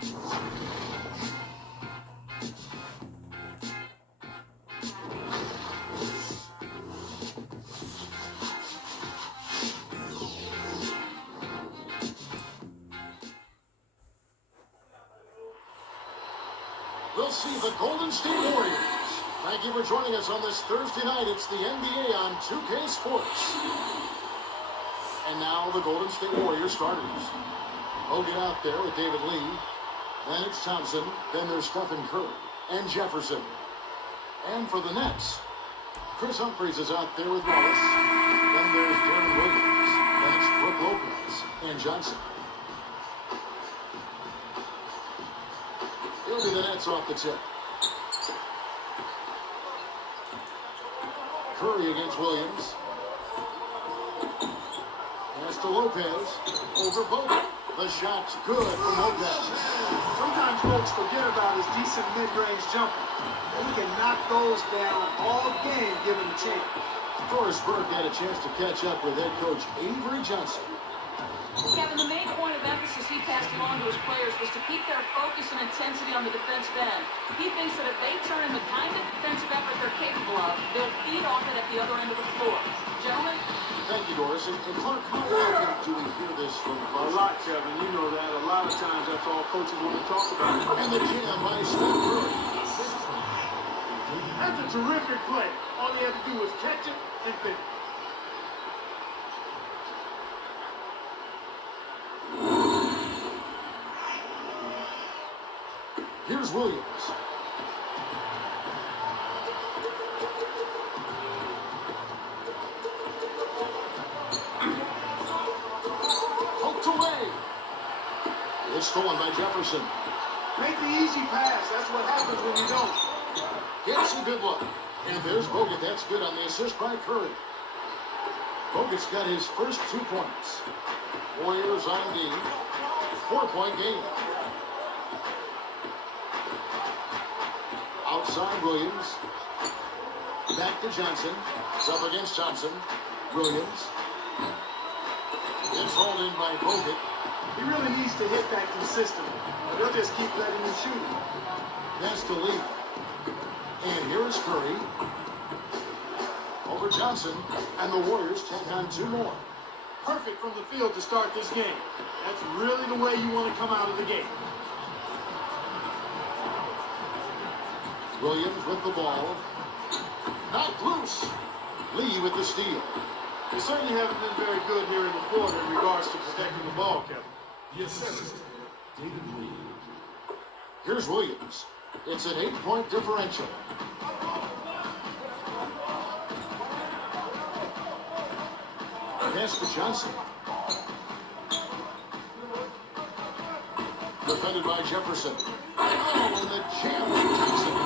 We'll see the Golden State Warriors. Thank you for joining us on this Thursday night. It's the NBA on 2K Sports. And now the Golden State Warriors starters. Hogan out there with David Lee. Then it's Thompson. Then there's Stephen Curry and Jefferson. And for the Nets, Chris Humphries is out there with Wallace. Then there's Darren Williams. Then it's Brook Lopez and Johnson. It'll be the Nets off the tip. Curry against Williams. Pass to Lopez. Over Bogut. The shot's good from Lopez. Sometimes folks forget about his decent mid-range jumper. He can knock those down all game given the chance. Forrest Burke had a chance to catch up with head coach Avery Johnson. Kevin, the main point of emphasis he passed along to his players was to keep their focus and intensity on the defensive end. He thinks that if they turn in the kind of defensive effort they're capable of, they'll feed off it at the other end of the floor. Gentlemen? Thank you, Doris. And Clark, how often do we hear this from A lot, Kevin. You know that. A lot of times that's all coaches want to talk about. And the jam by Steph Curry. That's a terrific play. All he had to do was catch it and finish. Here's Williams. Poked away. It's stolen by Jefferson. Make the easy pass. That's what happens when you don't. Gets a good look. And there's Bogut. That's good on the assist by Curry. Bogut's got his first 2 points. Warriors on D. 4-point game. Outside Williams. Back to Johnson. It's up against Thompson. Williams. It's hauled in by Bogut. He really needs to hit that consistently. Or they'll just keep letting him shoot. That's the lead. And here is Curry. Over Johnson. And the Warriors take on 2 more. Perfect from the field to start this game. That's really the way you want to come out of the game. Williams with the ball. Knocked loose. Lee with the steal. They certainly haven't been very good here in the quarter in regards to protecting the ball, Kevin. Yes, sir. David Lee. Here's Williams. It's an 8-point differential. Pass to Johnson. Defended by Jefferson. Oh, and the jam by Johnson.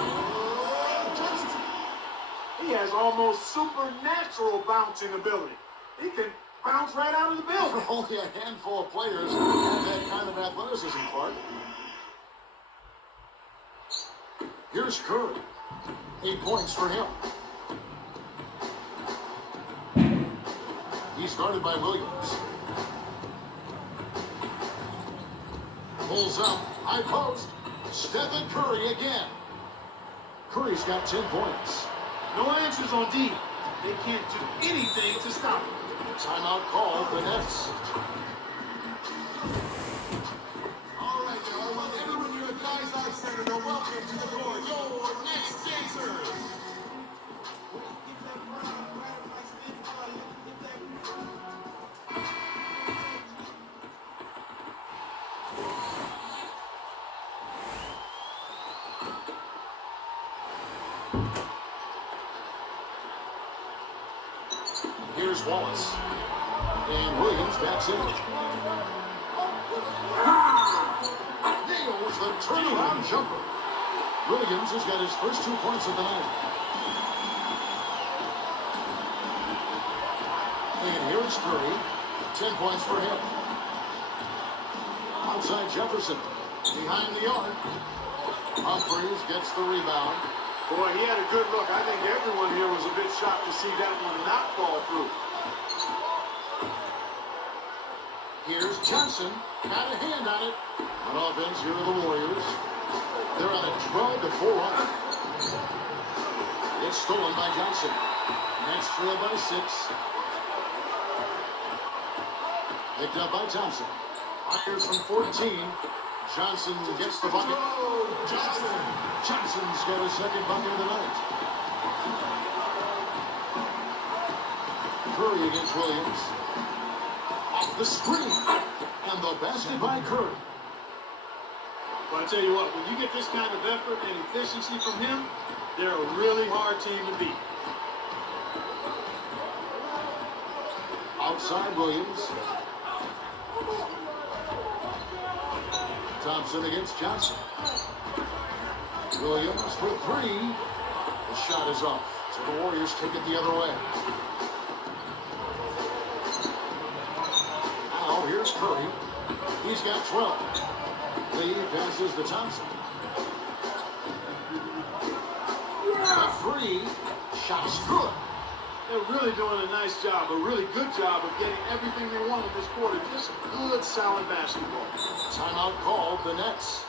He has almost supernatural bouncing ability. He can bounce right out of the building. Only a handful of players have that kind of athleticism, Clark. Here's Curry. 8 points for him. He's guarded by Williams. Pulls up. High post. Stephen Curry again. Curry's got 10 points. No answers on D. They can't do anything to stop him. Timeout call for Nets. All right, now I want everyone here at Dysart Center to welcome to the floor your next dancers. Here's Wallace. And Williams backs in. Nails the turnaround jumper. Williams has got his first 2 points of the night. And here's Curry. 10 points for him. Outside Jefferson. Behind the arc. Humphries gets the rebound. Boy, he had a good look. I think everyone here was a bit shocked to see that one not fall through. Here's Johnson. Got a hand on it. On offense, here are the Warriors. They're on a 12-4 run. It's stolen by Johnson. Next trail by 6. Picked up by Thompson. Fires from 14. Johnson gets the bucket. Johnson's got his second bucket of the night. Curry against Williams. Off the screen. And the basket by Curry. Well, I tell you what, when you get this kind of effort and efficiency from him, they're a really hard team to beat. Outside Williams. Thompson against Johnson. Williams for 3. The shot is off. So the Warriors take it the other way. Now here's Curry. He's got 12. Lee passes to Thompson. The 3. Shot's good. They're really doing a nice job, a really good job of getting everything they want in this quarter. Just good, solid basketball. Timeout called, the Nets.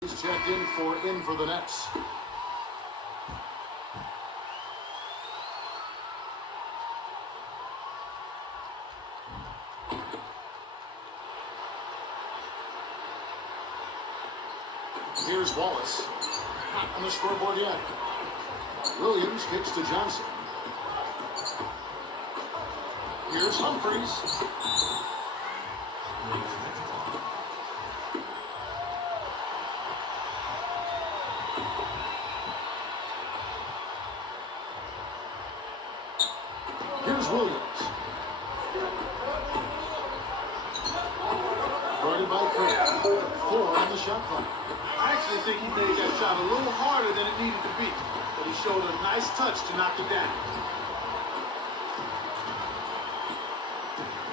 He's checked in for the Nets. Here's Wallace. Not on the scoreboard yet. Williams kicks to Johnson. Here's Humphries. Here's Williams. Guarded by Curry. 4 on the shot clock. I actually think he made that shot a little harder than it needed to be, but he showed a nice touch to knock it down.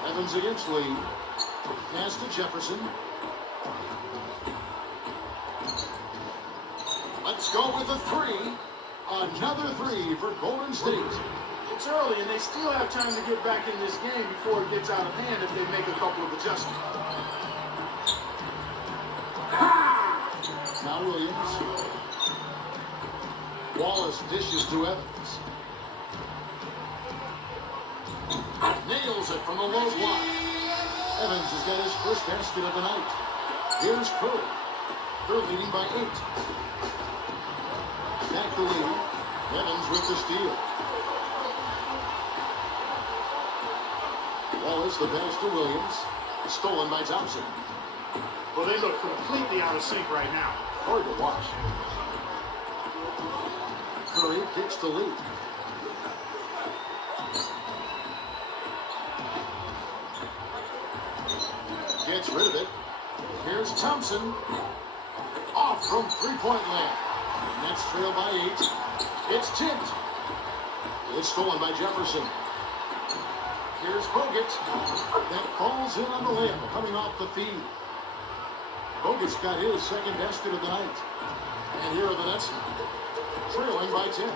Evans against Lee. Pass to Jefferson. Let's go with the 3. Another 3 for Golden State. It's early, and they still have time to get back in this game before it gets out of hand if they make a couple of adjustments. Now Williams. Wallace dishes to Evans. Nails it from the low block. Evans has got his first basket of the night. Here's Curry. They're leading by 8. Back to Lee. Evans with the steal. Wallace the pass to Williams. Stolen by Thompson. Well, they look completely out of sync right now. Hard to watch. Curry kicks to Lee. Gets rid of it. Here's Thompson. Off from three-point land. Nets trail by 8. It's tipped. It's stolen by Jefferson. Here's Bogut. That falls in on the layup coming off the feed. Bogut's got his second basket of the night. And here are the Nets trailing by 10.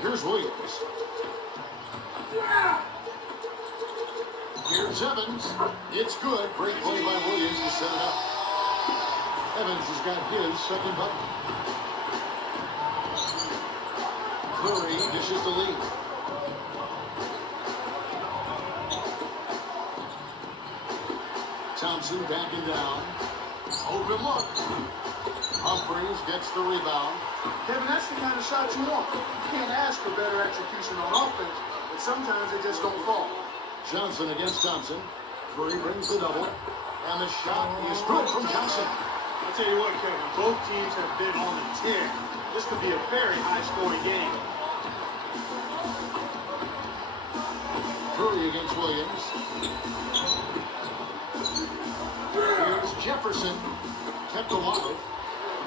Here's Williams. Here's Evans. It's good. Great play by Williams to set it up. Evans has got his second bucket. Curry dishes the lead. Thompson backing down. Open look. Humphries gets the rebound. Kevin, that's the kind of shot you want. You can't ask for better execution on offense, but sometimes they just don't fall. Johnson against Thompson. Curry brings the double. And the shot is good from Johnson. I'll tell you what, Kevin, both teams have been on a tear. This could be a very high-scoring game. Curry against Williams. Here's Jefferson. Kept alive.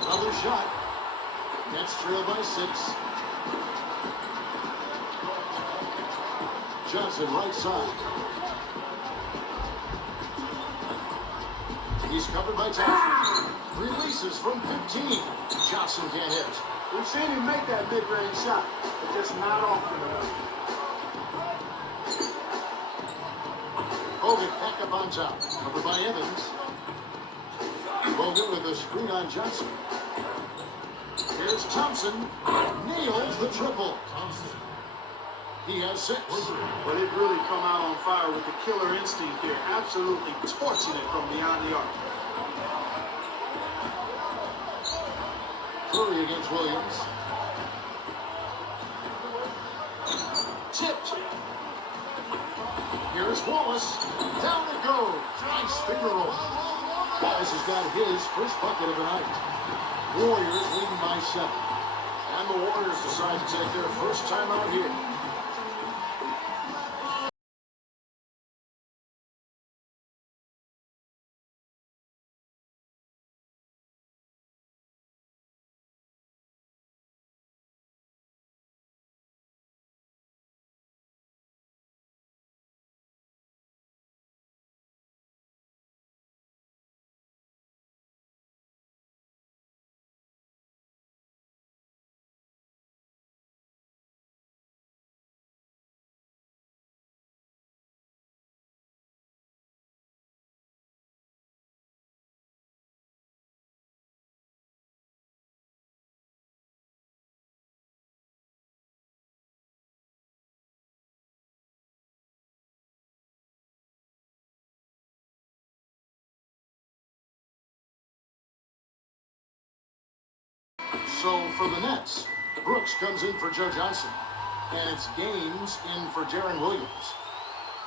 Another shot. Nets trailed by 6. Johnson right side. He's covered by Thompson. Releases from 15. Johnson can't hit. We've seen him make that mid-range shot, but just not often enough. Bogut back up on top. Covered by Evans. Bogut with a screen on Johnson. Here's Thompson. Nails the triple. He has 6. But it really come out on fire with the killer instinct here. Absolutely torching it from beyond the arc. Curry against Williams. Tipped. Here's Wallace. Down it goes. Nice finger roll. Wallace has got his first bucket of the night. Warriors leading by 7. And the Warriors decide to take their first time out here. So for the Nets, Brooks comes in for Joe Johnson. And it's Gaines in for Deron Williams.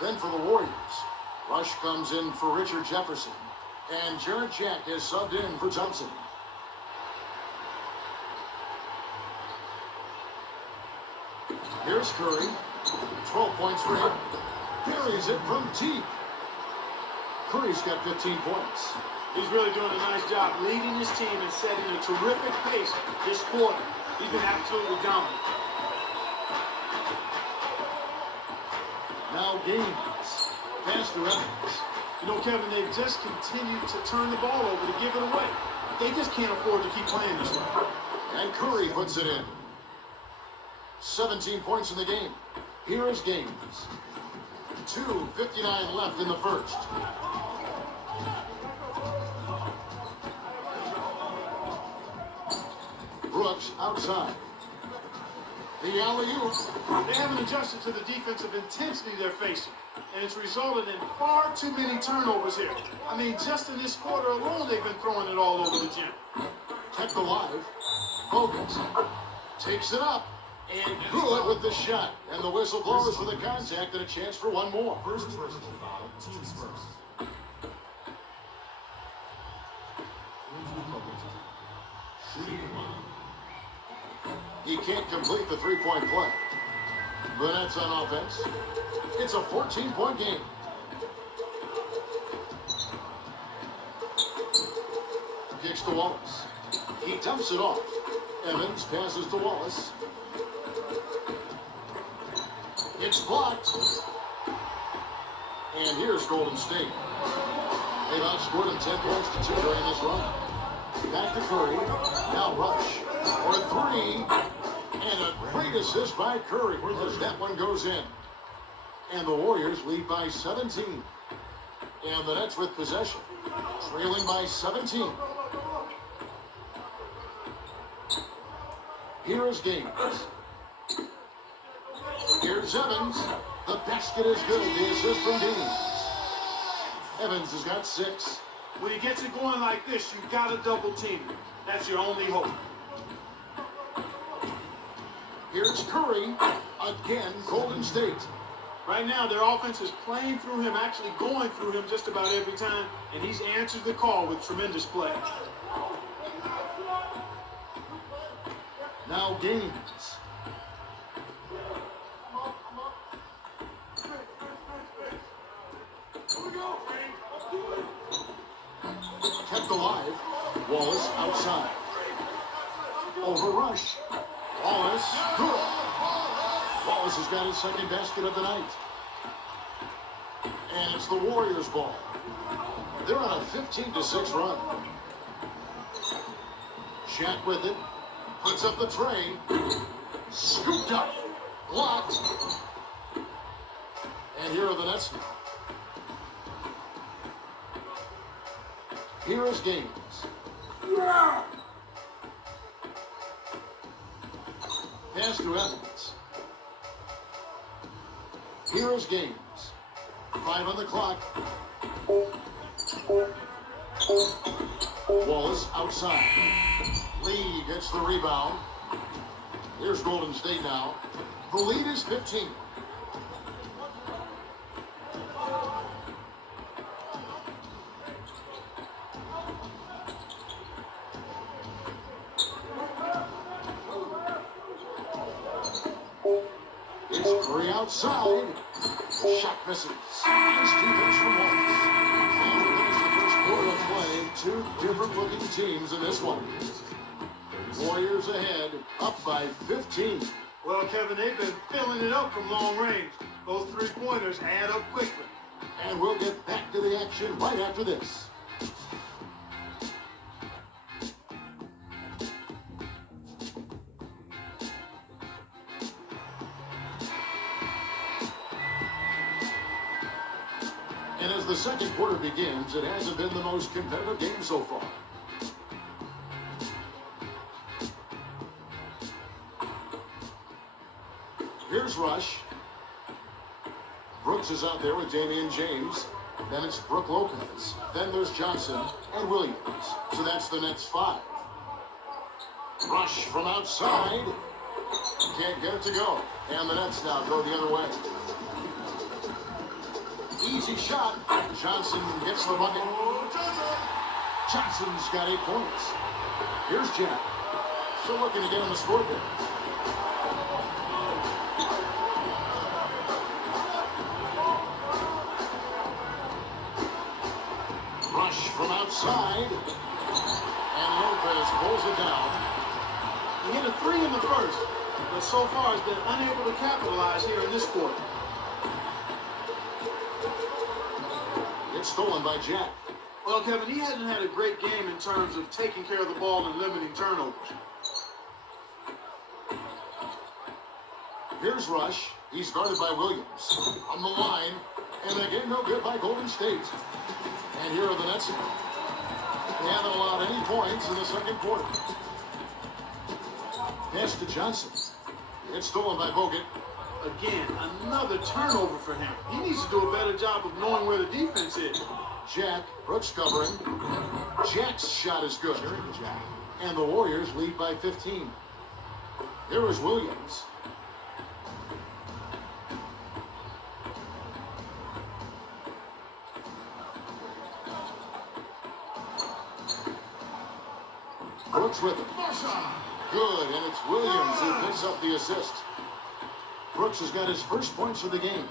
Then for the Warriors, Rush comes in for Richard Jefferson. And Jarrett Jack is subbed in for Thompson. Here's Curry. 12 points for him. Carries it from deep. Curry's got 15 points. He's really doing a nice job leading his team and setting a terrific pace this quarter. He's been absolutely dominant. Now Gaines. Pass to Evans. You know, Kevin, they've just continued to turn the ball over to give it away. They just can't afford to keep playing this way. And Curry puts it in. 17 points in the game. Here is Gaines. 2:59 left in the first. Brooks outside. The alley-oop. They haven't adjusted to the defensive intensity they're facing, and it's resulted in far too many turnovers here. I mean, just in this quarter alone, they've been throwing it all over the gym. Kept alive. Bogut takes it up. And good with the shot. And the whistle blows for the contact and a chance for one more. First personal foul. Teams first. He can't complete the three-point play. The Nets on offense. It's a 14-point game. Kicks to Wallace. He dumps it off. Evans passes to Wallace. It's blocked. And here's Golden State. They've outscored them 10 points to 2 during this run. Back to Curry. Now Rush. For a 3. And a great assist by Curry as that one goes in. And the Warriors lead by 17. And the Nets with possession. Trailing by 17. Here is Gaines. Here's Evans. The basket is good. The assist from Gaines. Evans has got 6. When he gets it going like this, you've got to double team him. That's your only hope. Here's Curry. Again, Golden State. Right now, their offense is playing through him, actually going through him just about every time, and he's answered the call with tremendous play. Now Gaines. Kept alive. Wallace outside. Over Rush. Wallace, good. Wallace has got his second basket of the night. And it's the Warriors' ball. They're on a 15-6 run. Shaq with it. Puts up the tray. Scooped up. Blocked. And here are the Nets now. Here is Gaines. Pass to Evans. Here is Gaines. 5 on the clock. Wallace outside. Lee gets the rebound. Here's Golden State now. The lead is 15. It's Curry outside. Shot misses. Nice defense from Wallace. And we finish the first quarter of play. Two different looking teams in this one. Warriors ahead, up by 15. Well, Kevin, they've been filling it up from long range. Those three-pointers add up quickly. And we'll get back to the action right after this. And as the second quarter begins, it hasn't been the most competitive game so far. Here's Rush. Brooks is out there with Damian James. Then it's Brook Lopez. Then there's Johnson and Williams. So that's the Nets 5. Rush from outside. Can't get it to go. And the Nets now go the other way. Easy shot. Johnson gets the bucket. Johnson's got 8 points. Here's Jack. Still looking to get on the scoreboard. Rush from outside. And Lopez pulls it down. He hit a 3 in the first, but so far has been unable to capitalize here in this quarter. It's stolen by Jack. Well, Kevin, he hasn't had a great game in terms of taking care of the ball and limiting turnovers. Here's Rush. He's guarded by Williams. On the line. And again, no good by Golden State. And here are the Nets. They haven't allowed any points in the second quarter. Pass to Johnson. It's stolen by Bogut. Again, another turnover for him. He needs to do a better job of knowing where the defense is. Jack, Brooks covering. Jack's shot is good. And the Warriors lead by 15. Here is Williams. Brooks with it. Good, and it's Williams who picks up the assist. Brooks has got his first points of the game.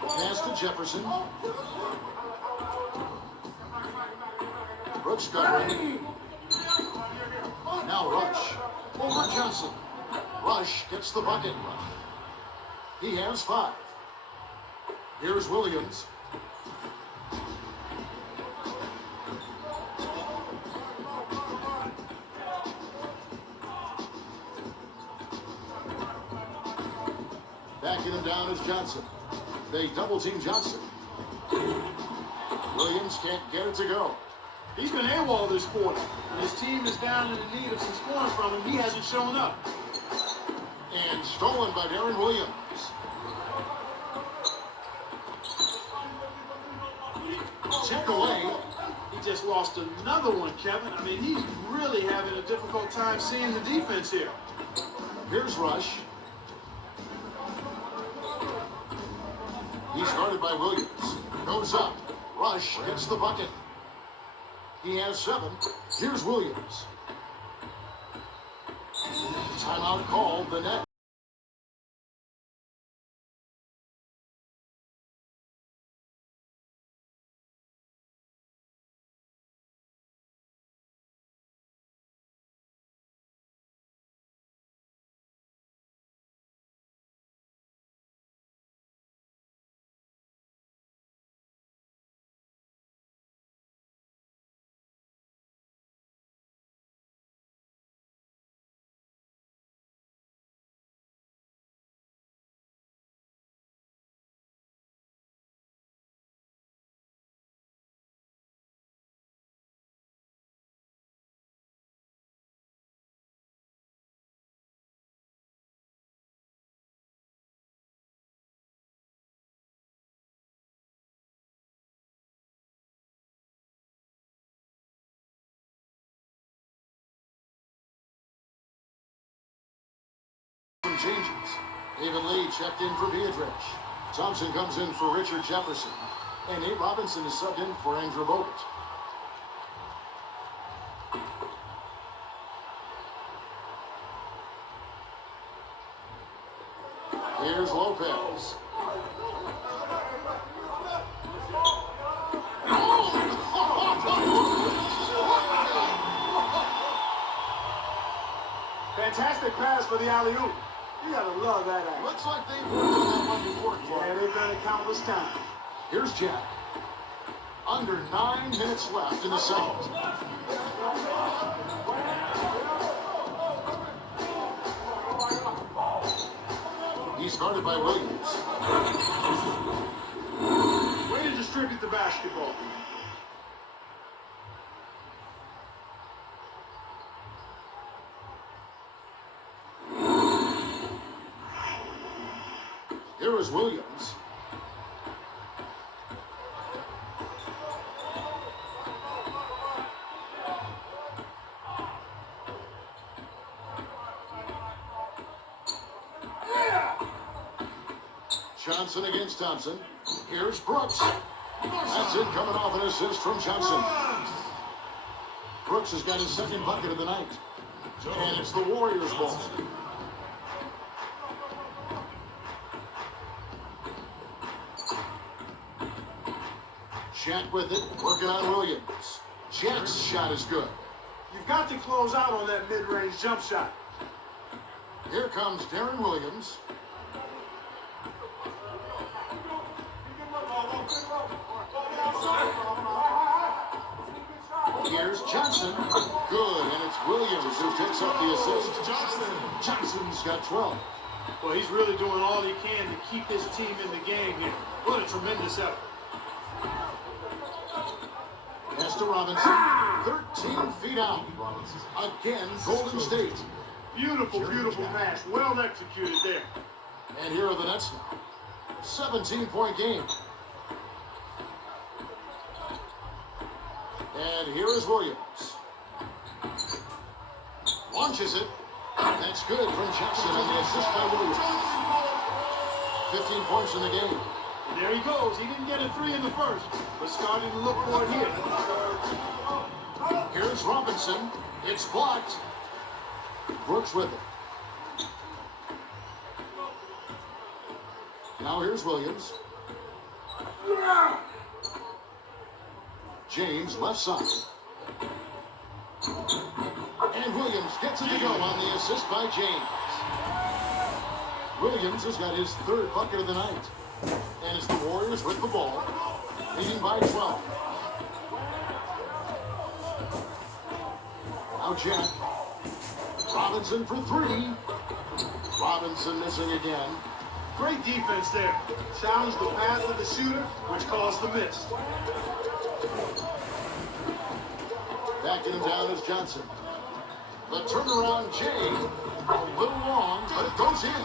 Pass to Jefferson. Brooks covering. Now Rush. Over Johnson. Rush gets the bucket. He has 5. Here's Williams. Backing him down is Johnson. They double-team Johnson. Williams can't get it to go. He's been AWOL this quarter. When his team is down in the need of some scoring from him, he hasn't shown up. And stolen by Darren Williams. Check away. He just lost another one, Kevin. I mean, he's really having a difficult time seeing the defense here. Here's Rush. He's guarded by Williams. Goes up. Rush hits the bucket. He has 7. Here's Williams. Timeout called. The net. Changes. David Lee checked in for Biedrich. Thompson comes in for Richard Jefferson. And Nate Robinson is subbed in for Andrew Bogut. Here's Lopez. Fantastic pass for the alley-oop. You gotta love that act. Looks like they've worked on that one before, Clark. Yeah, they've done it countless times. Here's Jack. Under 9 minutes left in the second. He's guarded by Williams. Way to distribute the basketball. Here is Williams. Johnson against Thompson. Here's Brooks. That's it, coming off an assist from Johnson. Brooks has got his second bucket of the night. And it's the Warriors' ball. Jack with it, working on Williams. Jack's shot is good. You've got to close out on that mid-range jump shot. Here comes Darren Williams. Here's Johnson. Good, and it's Williams who picks up the assist. Johnson's got 12. Well, he's really doing all he can to keep his team in the game here. What a tremendous effort. Pass to Robinson. 13 feet out. Again, Golden State. Beautiful, beautiful pass. Well executed there. And here are the Nets now. 17-point game. And here is Williams. Launches it. That's good from Jackson on the assist by Williams. 15 points in the game. And there he goes. He didn't get a 3 in the first, but starting to look for it here. Here's Robinson. It's blocked. Brooks with it. Now here's Williams. James left side. And Williams gets it to go on the assist by James. Williams has got his third bucket of the night. And it's the Warriors with the ball, leading by 12. Now Jack. Robinson for 3. Robinson missing again. Great defense there. Challenged the path of the shooter, which caused the miss. Backing him down is Johnson. The turnaround J, a little long, but it goes in.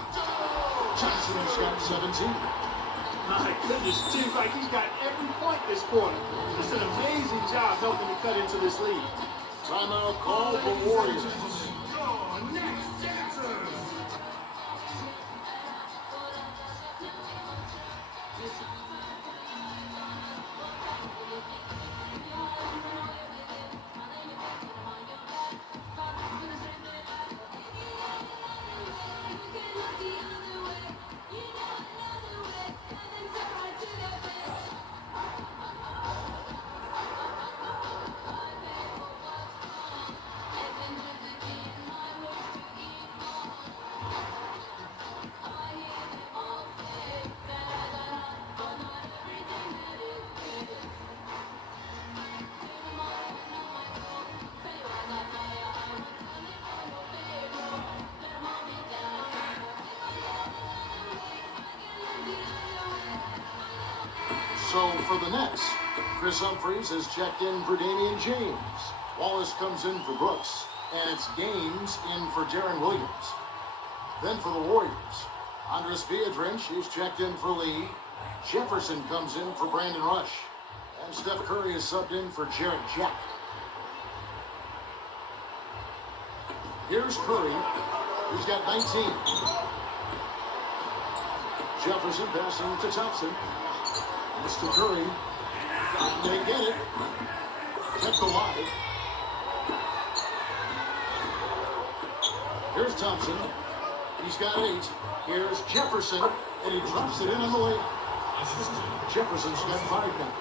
Johnson's got 17. My goodness, seems like he's got every point this quarter. Just an amazing job helping to cut into this lead. Timeout call for Warriors. Your next dancers. So for the Nets, Chris Humphries has checked in for Damian James. Wallace comes in for Brooks, and it's Gaines in for Darren Williams. Then for the Warriors, Andres Biedrins is checked in for Lee. Jefferson comes in for Brandon Rush. And Steph Curry is subbed in for Jarrett Jack. Here's Curry, who's got 19. Jefferson passing to Thompson. Mr. Curry, they get it. Kept alive. Here's Thompson. He's got 8. Here's Jefferson, and he drops it in on the lane. Jefferson's got 5 now.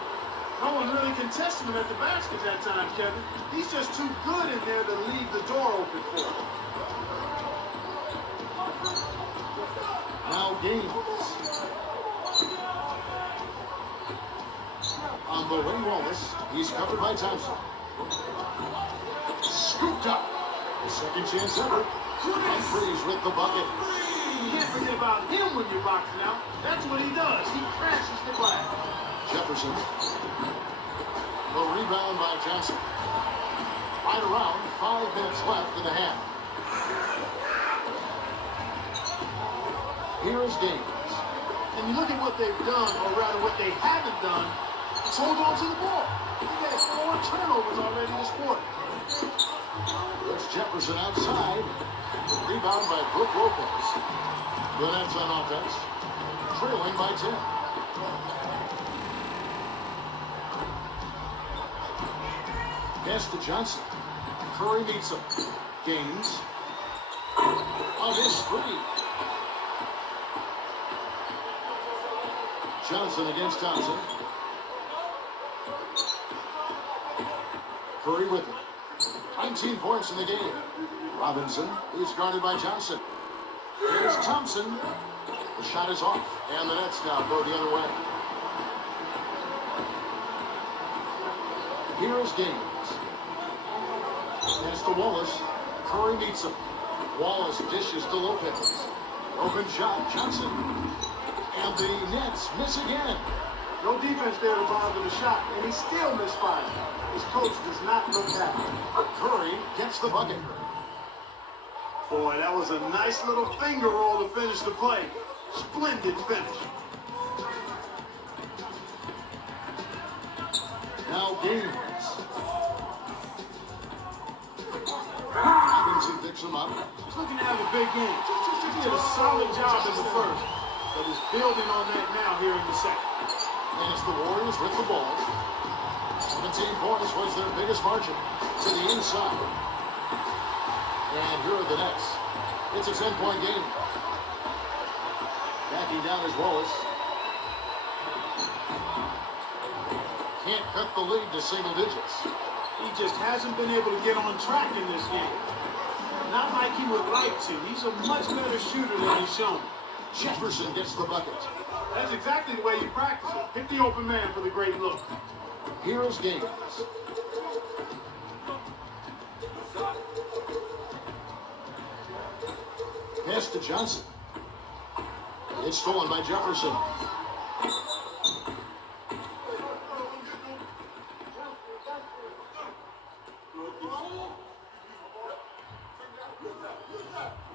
No one really can test him at the basket that time, Kevin. He's just too good in there to leave the door open for him. Now Gaines. On the wing, Wallace. He's covered by Thompson. Scooped up. Second chance ever. Humphries with the bucket. You can't forget about him when you're boxing out. That's what he does. He crashes the glass. Jefferson. The rebound by Johnson. Right around 5 minutes left in the half. Here is Gaines. And you look at what they've done, or rather what they haven't done, is hold on to the ball. He had 4 turnovers already this quarter. There's Jefferson outside. Rebound by Brook Lopez. The Nets on offense. Trailing by 10. Pass to Johnson. Curry meets him. Gaines. On his 3. Johnson against Thompson. Curry with him. 19 points in the game. Robinson is guarded by Johnson. Here's Thompson. The shot is off, and the Nets now go the other way. Here is Gaines. Pass to Wallace. Curry meets him. Wallace dishes to Lopez. Open shot, Johnson. And the Nets miss again. No defense there to bother the shot, and he still misfired. His coach does not look happy. Curry gets the bucket. Boy, that was a nice little finger roll to finish the play. Splendid finish. Now Gaines. Robinson picks him up. He's looking to have a big game. He did a solid job in the first, but is building on that now here in the second. And it's the Warriors with the ball. 17 points was their biggest margin to the inside. And here are the Nets. It's a 10-point game. Backing down is Wallace. Can't cut the lead to single digits. He just hasn't been able to get on track in this game. Not like he would like to. He's a much better shooter than he's shown. Jefferson gets the bucket. That's exactly the way you practice it. Hit the open man for the great look. Here is Gaines. Pass to Johnson. It's stolen by Jefferson.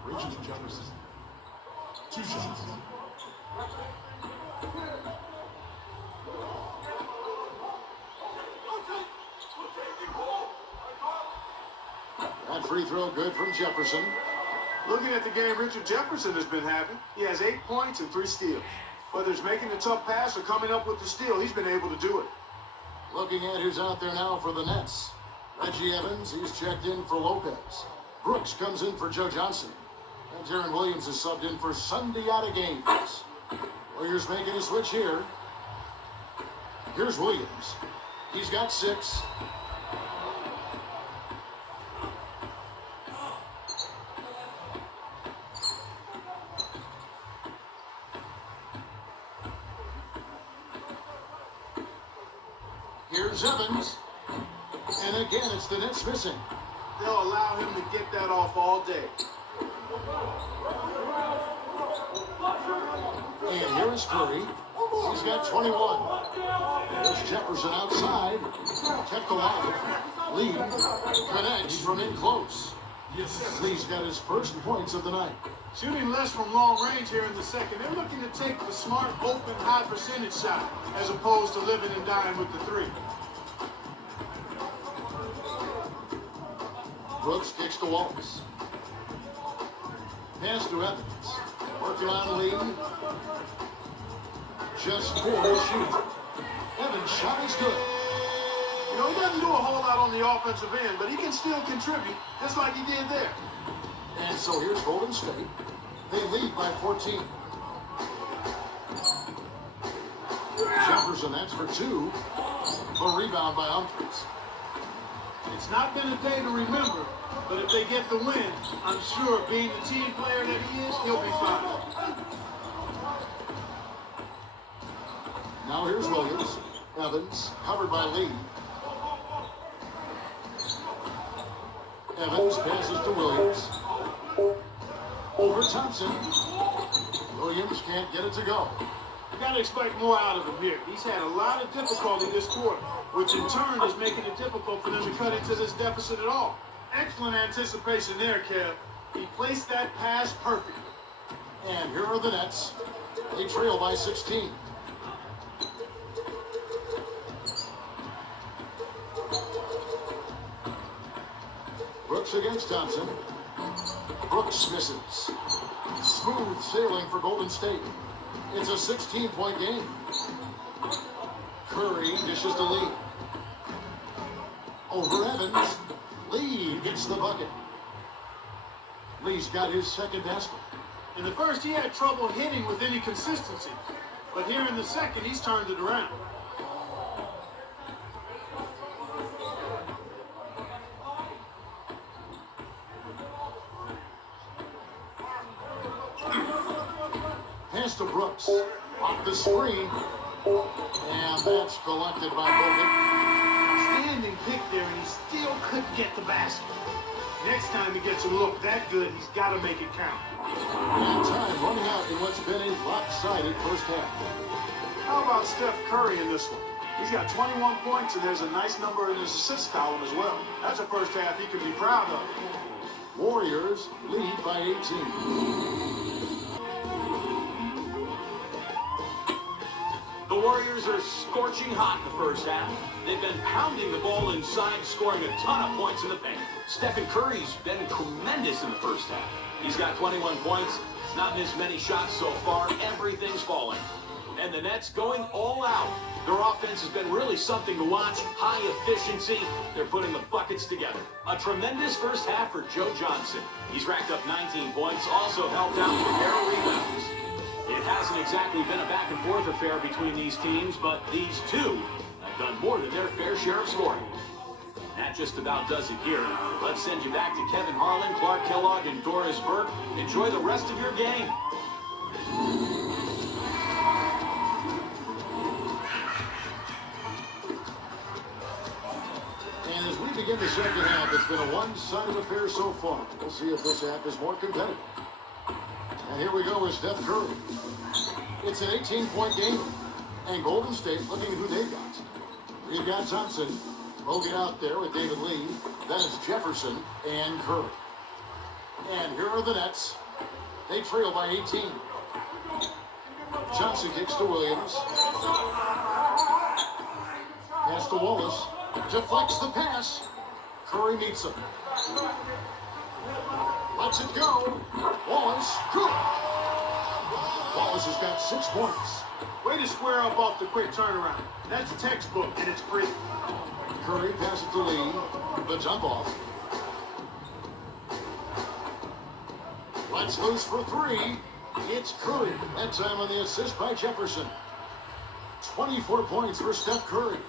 Reaches Jefferson. 2 shots. That free throw good from Jefferson. Looking at the game Richard Jefferson has been having, he has 8 points and 3 steals. Whether it's making a tough pass or coming up with the steal, he's been able to do it. Looking at who's out there now for the Nets. Reggie Evans, he's checked in for Lopez. Brooks comes in for Joe Johnson. And Darren Williams is subbed in for Sunday out of games. Warriors making a switch here. Here's Williams. He's got 6. Here's Evans. And again, it's the Nets missing. They'll allow him to get that off all day. And here is Curry. He's got 21. There's Jefferson outside. Kept alive. Lee connects from in close. Lee's got his first points of the night. Shooting less from long range here in the second. They're looking to take the smart, open, high percentage shot as opposed to living and dying with the 3. Brooks kicks to Wallace. Pass to Evans. Working on Lee. Just 4 to shoot. Evans' shot is good. You know, he doesn't do a whole lot on the offensive end, but he can still contribute, just like he did there. And so here's Golden State. They lead by 14. Jefferson, that's for 2. A rebound by Humphries. It's not been a day to remember, but if they get the win, I'm sure being the team player that he is, he'll be fine. Now here's Williams. Evans, covered by Lee. Evans passes to Williams. Over Thompson. Williams can't get it to go. You got to expect more out of him here. He's had a lot of difficulty this quarter, which in turn is making it difficult for them to cut into this deficit at all. Excellent anticipation there, Kev. He placed that pass perfectly. And here are the Nets. They trail by 16. Brooks against Thompson. Brooks misses. Smooth sailing for Golden State. It's a 16-point game. Curry dishes to Lee. Over Evans. Lee gets the bucket. Lee's got his second basket. In the first, he had trouble hitting with any consistency. But here in the second, he's turned it around. Pass to Brooks. Off the screen. And that's collected by Bogut. Standing pick there, and he still couldn't get the basket. Next time he gets a look that good, he's got to make it count. And time running out in what's been a lopsided first half. How about Steph Curry in this one? He's got 21 points, and there's a nice number in his assist column as well. That's a first half he can be proud of. Warriors lead by 18. The Warriors are scorching hot in the first half. They've been pounding the ball inside, scoring a ton of points in the paint. Stephen Curry's been tremendous in the first half. He's got 21 points, not missed many shots so far. Everything's falling. And the Nets going all out. Their offense has been really something to watch. High efficiency. They're putting the buckets together. A tremendous first half for Joe Johnson. He's racked up 19 points, also helped out with a pair of rebounds. It hasn't exactly been a back-and-forth affair between these teams, but these two have done more than their fair share of scoring. That just about does it here. Let's send you back to Kevin Harlan, Clark Kellogg, and Doris Burke. Enjoy the rest of your game. And as we begin the second half, it's been a one-sided affair so far. We'll see if this half is more competitive. And here we go with Steph Curry. It's an 18-point game. And Golden State looking at who they've got. We've got Thompson. Bogut out there with David Lee. That is Jefferson and Curry. And here are the Nets. They trail by 18. Johnson kicks to Williams. Pass to Wallace. Deflects the pass. Curry meets him. Lets it go. Wallace, good. Wallace has got 6 points. Way to square up off the quick turnaround. That's textbook, and it's pretty. Curry passes to Lee. The jump off. Lets loose for 3. It's Curry. That time on the assist by Jefferson. 24 points for Steph Curry.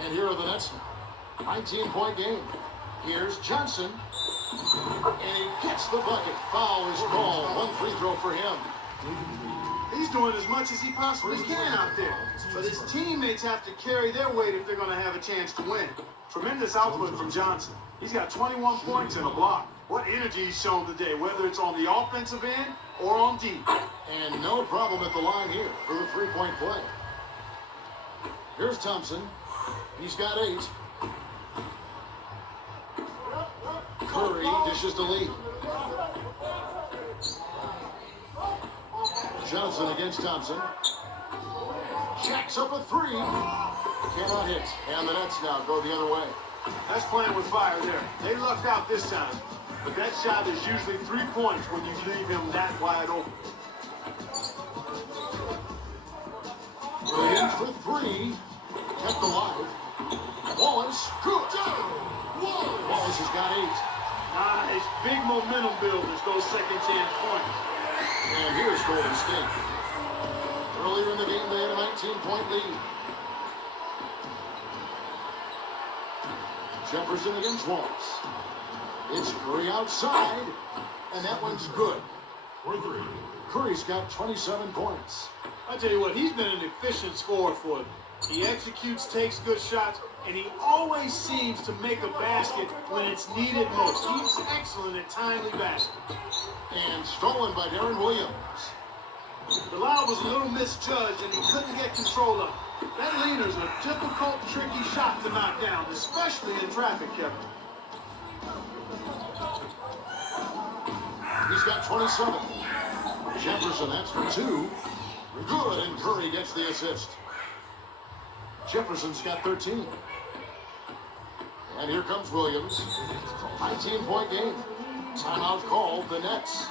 And here are the Nets now. 19-point game. Here's Johnson. And he gets the bucket. Foul is called. 1 free throw for him. He's doing as much as he possibly can out there. But his teammates have to carry their weight if they're going to have a chance to win. Tremendous output from Johnson. He's got 21 points and a block. What energy he's shown today, whether it's on the offensive end or on deep. And no problem at the line here for the 3-point play. Here's Thompson. He's got 8. Curry dishes to Lee. Johnson against Thompson. Jacks up a 3. Cannot hit. And the Nets now go the other way. That's playing with fire there. They lucked out this time. But that shot is usually 3 points when you leave him that wide open. Williams for 3. Kept alive. Wallace, good. Wallace has got 8. Nice. Big momentum builders, those second chance points. And here's Golden State. Earlier in the game, they had a 19-point lead. Jefferson against Wallace. It's Curry outside, and that one's good. For 3. Curry's got 27 points. I tell you what, he's been an efficient scorer for them. He executes, takes good shots, and he always seems to make a basket when it's needed most. He's excellent at timely baskets. And stolen by Darren Williams. The lob was a little misjudged, and he couldn't get control of it. That leaner's a difficult, tricky shot to knock down, especially in traffic, Kevin. He's got 27. Jefferson, that's for 2. Good, and Curry gets the assist. Jefferson's got 13. And here comes Williams. 19-point game. Timeout called, the Nets.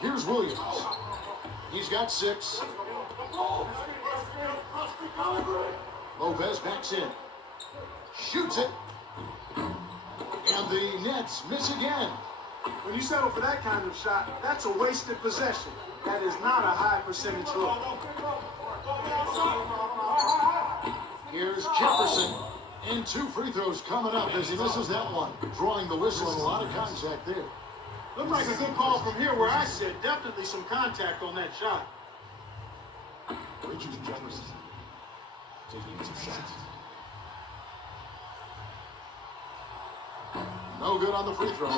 Here's Williams. He's got 6. Lopez backs in. Shoots it. And the Nets miss again. When you settle for that kind of shot, that's a wasted possession. That is not a high percentage look. Here's Jefferson. And 2 free throws coming up as he misses that one. Drawing the whistle and a lot of contact there. Looked like a good call from here where I sit. Definitely some contact on that shot. Richard Jefferson taking 2 shots. No good on the free throw.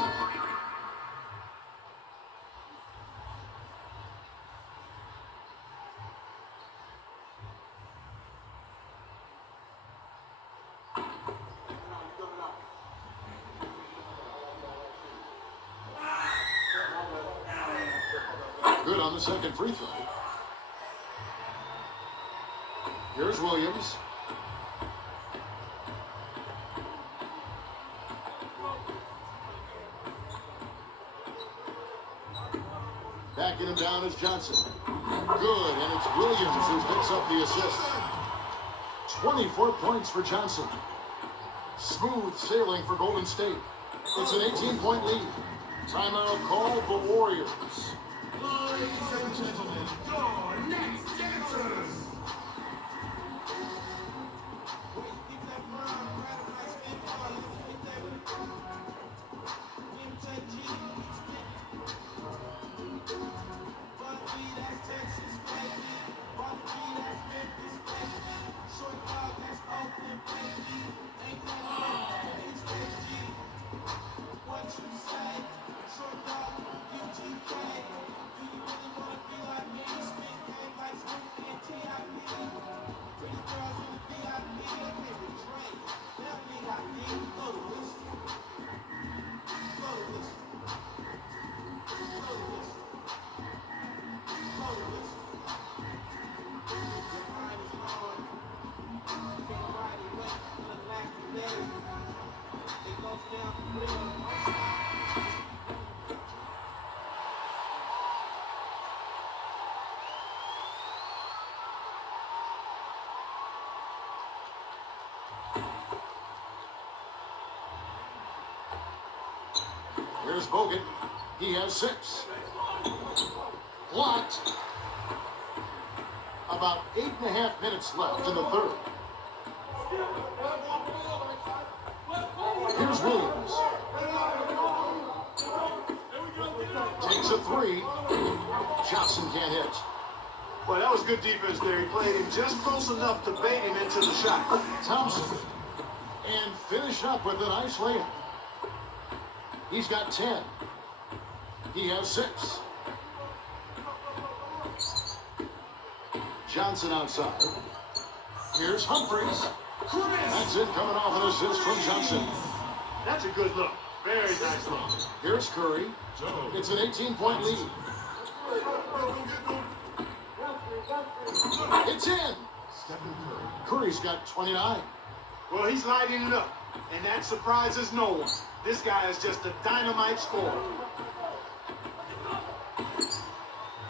Good on the second free throw. Here's Williams. Backing him down is Johnson. Good, and it's Williams who picks up the assist. 24 points for Johnson. Smooth sailing for Golden State. It's an 18-point lead. Timeout called the Warriors. Ladies and gentlemen, your next dancers. Here's Bogut. He has 6. Blocked. About 8.5 minutes left in the third. Here's Williams. Takes a 3. Johnson can't hit. Well, that was good defense there. He played him just close enough to bait him into the shot. Thompson. And finish up with a nice layup. He's got 10. He has 6. Johnson outside. Here's Humphries. That's it, coming off an assist from Johnson. That's a good look. Very nice look. Here's Curry. It's an 18-point lead. It's in. Curry's got 29. Well, he's lighting it up, and that surprises no one. This guy is just a dynamite scorer.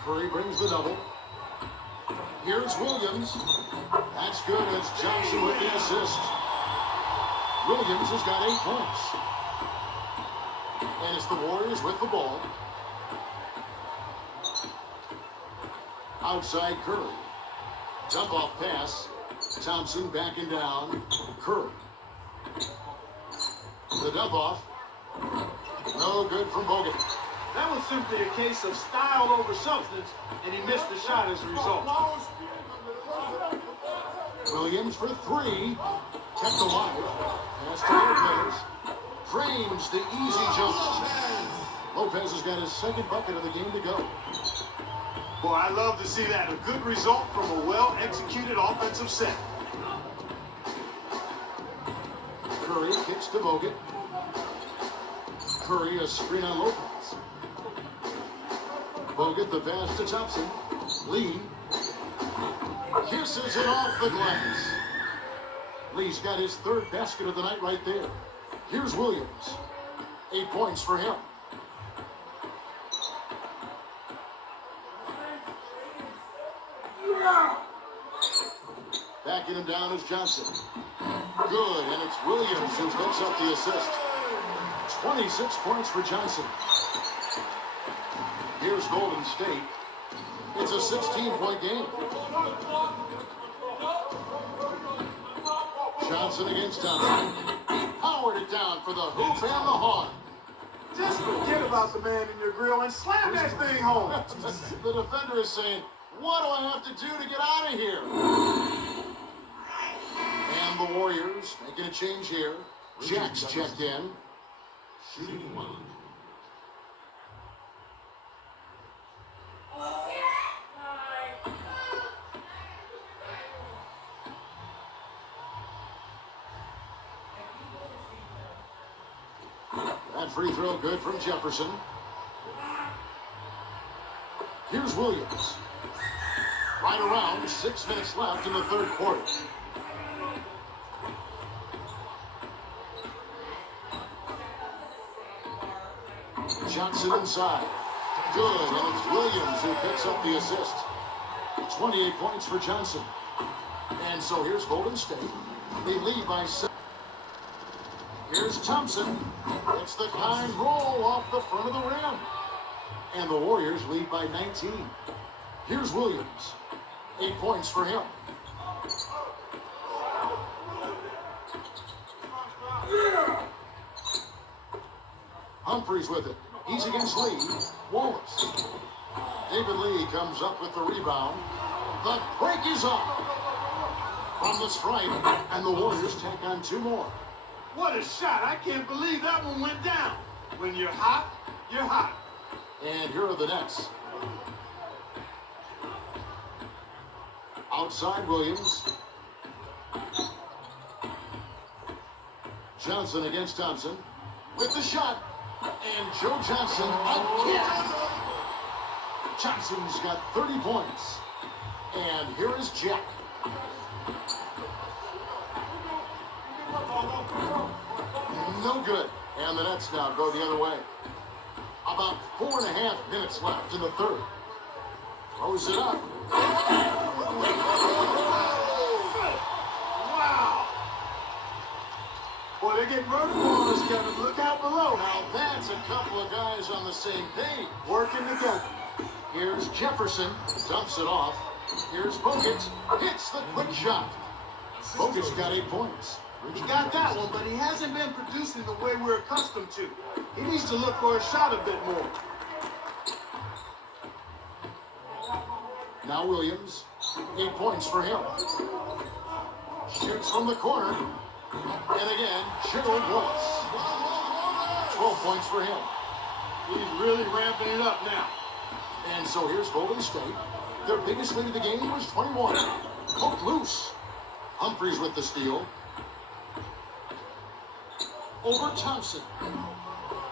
Curry brings the double. Here's Williams. That's good. It's Johnson with the assist. Williams has got 8 points. And it's the Warriors with the ball. Outside Curry. Dump off pass. Thompson backing down. Curry. The dump off. No good from Bogut. That was simply a case of style over substance, and he missed the shot as a result. Williams for 3. Kept alive. Pass to Lopez. Frames the easy jump. Lopez has got his second bucket of the game to go. Boy, I love to see that. A good result from a well-executed offensive set. Curry kicks to Bogut. Curry a screen on Lopez. Bogut the pass to Thompson. Lee kisses it off the glass. Lee's got his 3rd basket of the night right there. Here's Williams. 8 points for him. Backing him down is Johnson. Good, and it's Williams who picks up the assist. 26 points for Johnson. Here's Golden State. It's a 16-point game. Johnson against Thompson. He powered it down for the hoop and the horn. Just forget about the man in your grill and slam that thing home. The defender is saying, what do I have to do to get out of here? And the Warriors making a change here. Jack's checked in. Shooting 1. That free throw good from Jefferson. Here's Williams. Right around 6 minutes left in the third quarter. Johnson inside. Good, and it's Williams who picks up the assist. 28 points for Johnson. And so here's Golden State. They lead by 7. Here's Thompson. It's the kind roll off the front of the rim. And the Warriors lead by 19. Here's Williams. 8 points for him. Humphries with it. He's against Lee. Wallace. David Lee comes up with the rebound. The break is up from the stripe, and the Warriors take on 2 more. What a shot. I can't believe that one went down. When you're hot, you're hot. And here are the Nets. Outside Williams. Johnson against Thompson. With the shot. And Joe Johnson again. Johnson's got 30 points. And here is Jack. No good. And the Nets now go the other way. About 4.5 minutes left in the third. Throws it up. Wow. Boy, they're getting vertical on us, Kevin. Look out below. Now that's a couple of guys on the same page. Working together. Here's Jefferson. Dumps it off. Here's Bogut. Hits the quick shot. Bogut's got 8 points. He got that one, but he hasn't been producing the way we're accustomed to. He needs to look for a shot a bit more. Now Williams. 8 points for him. Shoots from the corner. And again, Gerald Wallace. 12 points for him. He's really ramping it up now. And so here's Golden State. Their biggest lead of the game was 21. Poked loose. Humphries with the steal. Over Thompson.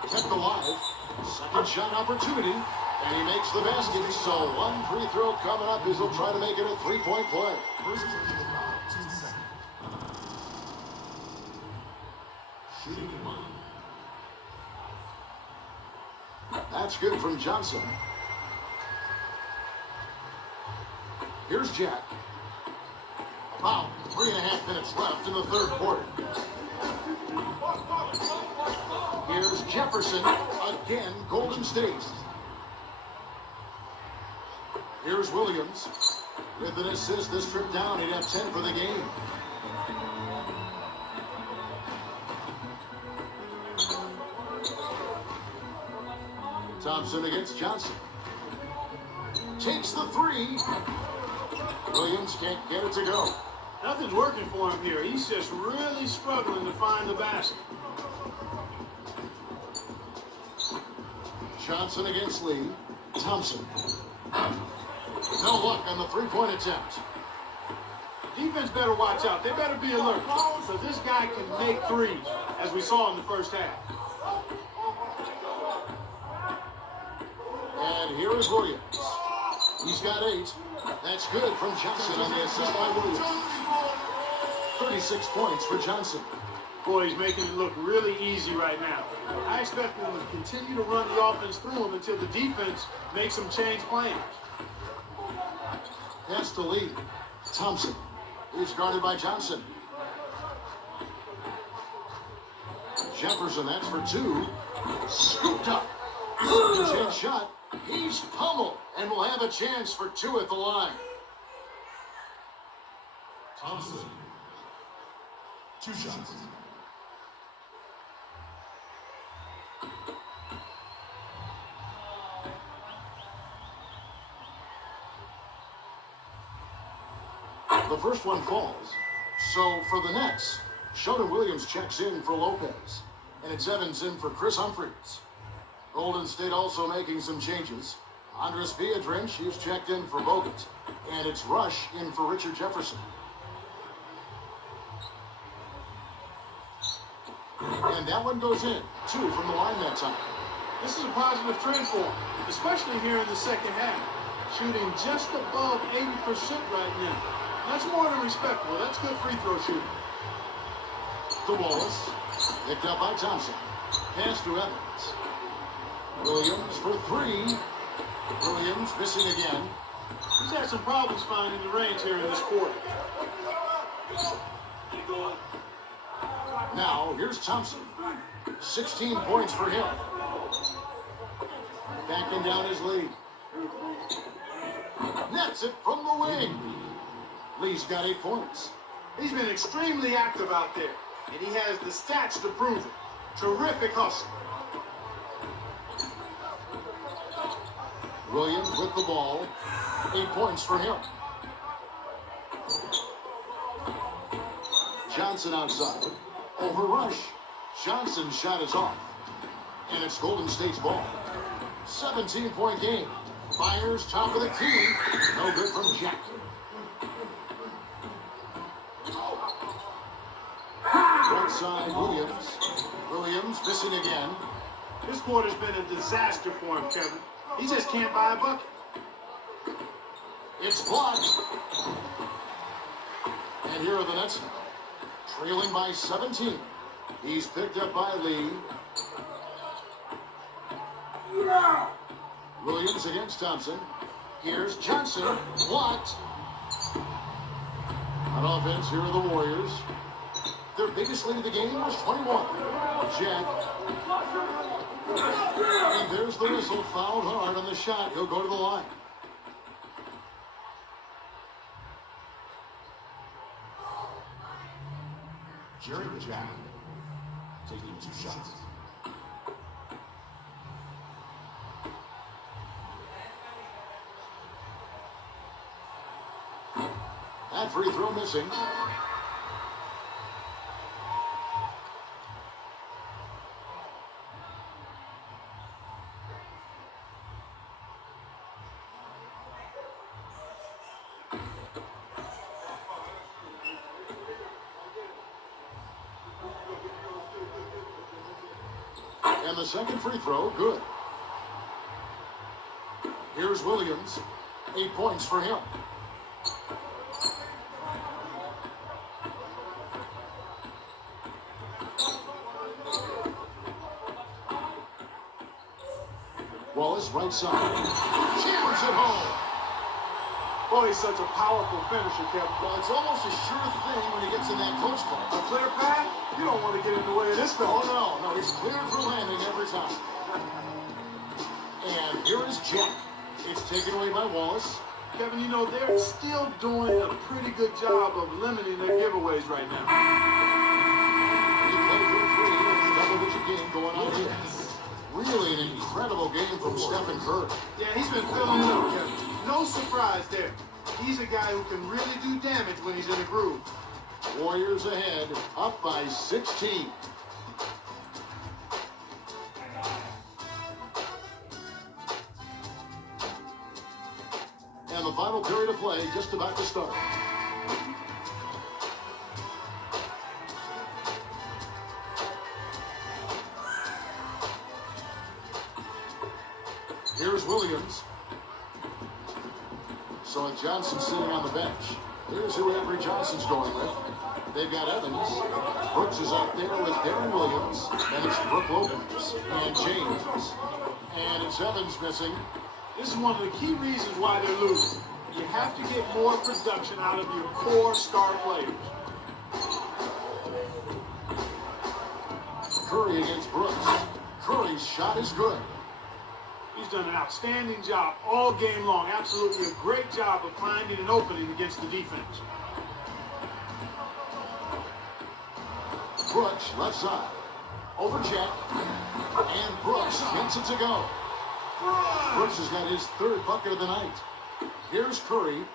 Kept alive. Second shot opportunity. And he makes the basket. So one free throw coming up as he'll try to make it a 3-point play. First to the foul, 2 seconds. Shooting 1. That's good from Johnson. Here's Jack. About 3.5 minutes left in the third quarter. Here's Jefferson. Again, Golden State. Here's Williams. With an assist this trip down, he'd have 10 for the game. Thompson against Johnson. Takes the 3. Williams can't get it to go. Nothing's working for him here. He's just really struggling to find the basket. Johnson against Lee. Thompson. No luck on the 3-point attempt. Defense better watch out. They better be alert. So this guy can make threes, as we saw in the first half. And here is Williams. He's got 8. That's good from Johnson on the assist by Williams. 36 points for Johnson. Boy, he's making it look really easy right now. I expect them to continue to run the offense through him until the defense makes them change plans. Pass to Lee. Thompson. He's guarded by Johnson. Jefferson, that's for 2. Scooped up. His head shot. He's pummeled and will have a chance for 2 at the line. Thompson. 2 shots. The first one falls. So for the Nets, Sheldon Williams checks in for Lopez. And it's Evans in for Chris Humphries. Golden State also making some changes. Andres Biedrins, he's checked in for Bogut. And it's Rush in for Richard Jefferson. And that one goes in. 2 from the line that time. This is a positive trend for him, especially here in the second half. Shooting just above 80% right now. That's more than respectable. That's good free throw shooting. To Wallace. Picked up by Thompson. Pass to Evans. Williams for 3. Williams missing again. He's had some problems finding the range here in this quarter. Now, here's Thompson. 16 points for him. Backing down his lead. Nets it from the wing. Lee's got 8 points. He's been extremely active out there, and he has the stats to prove it. Terrific hustle. Williams with the ball. 8 points for him. Johnson outside. Over rush. Johnson's shot is off. And it's Golden State's ball. 17-point game. Fires top of the key. No good from Jack. Right side, Williams. Williams missing again. This quarter's been a disaster for him, Kevin. He just can't buy a bucket. It's blocked. And here are the Nets. Trailing by 17. He's picked up by Lee. Williams against Thompson. Here's Johnson. Blocked. On offense, here are the Warriors. Their biggest lead of the game was 21. Jack. And there's the whistle. Fouled hard on the shot. He'll go to the line. Jerry Jack taking 2 shots. That free throw missing. And the second free throw, good. Here's Williams. 8 points for him. Wallace, right side. Jammers it home. Boy, he's such a powerful finisher, Kevin. Well, it's almost a sure thing when he gets in that close A place. clear path? You don't want to get in the way of this Oh, fella. no, he's cleared for landing every time. And here is Jack. It's taken away by Wallace. Kevin, you know, they're still doing a pretty good job of limiting their giveaways right now. He played for 3 in a double-digit game going on here. Really an incredible game from Stephen Curry. Yeah, he's been filling it up, Kevin. No surprise there. He's a guy who can really do damage when he's in a groove. Warriors ahead, up by 16. And the final period of play just about to start. Here's Williams. So Johnson sitting on the bench. Here's who Avery Johnson's going with. They've got Evans. Brooks is out there with Darren Williams. And it's Brook Lopez and James. And it's Evans missing. This is one of the key reasons why they're losing. You have to get more production out of your core star players. Curry against Brooks. Curry's shot is good. He's done an outstanding job all game long. Absolutely a great job of finding an opening against the defense. Brooks, left side. Over Jack. And Brooks gets it to go. Brooks has got his 3rd bucket of the night. Here's Curry.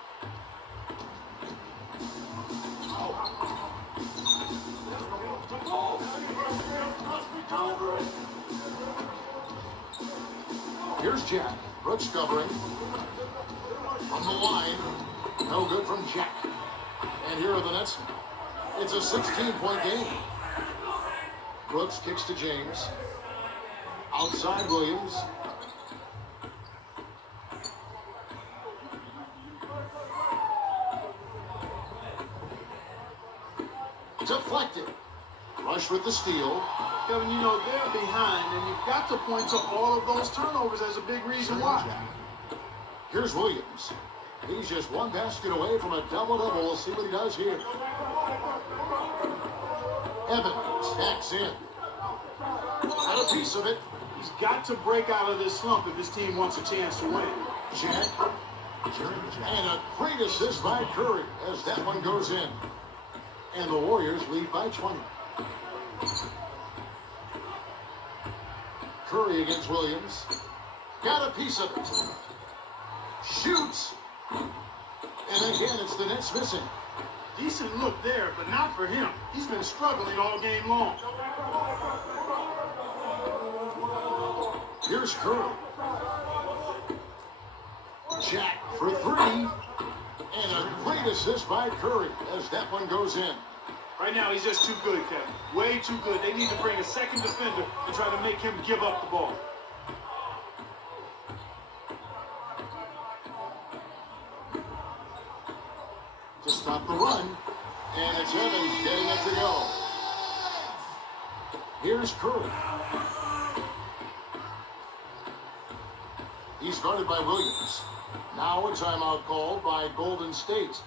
Here's Jack. Brooks covering. From the line. No good from Jack. And here are the Nets. It's a 16-point game. Brooks kicks to James. Outside Williams. Deflected. Rush with the steal. Kevin, you know, they're behind, and you've got to point to all of those turnovers as a big reason why. Here's Williams. He's just one basket away from a double-double. We'll see what he does here. Evans backs in. Got a piece of it. He's got to break out of this slump if his team wants a chance to win. Jack. And a great assist by Curry as that one goes in. And the Warriors lead by 20. Curry against Williams. Got a piece of it. Shoots. And again, it's the Nets missing. Decent look there, but not for him. He's been struggling all game long. Here's Curry. Jack for three. And a great assist by Curry as that one goes in. Right now, he's just too good, Kevin. Way too good. They need to bring a second defender and try to make him give up the ball. To stop the run. And it's Evans getting it to go. Here's Curry. He's guarded by Williams. Now a timeout called by Golden State.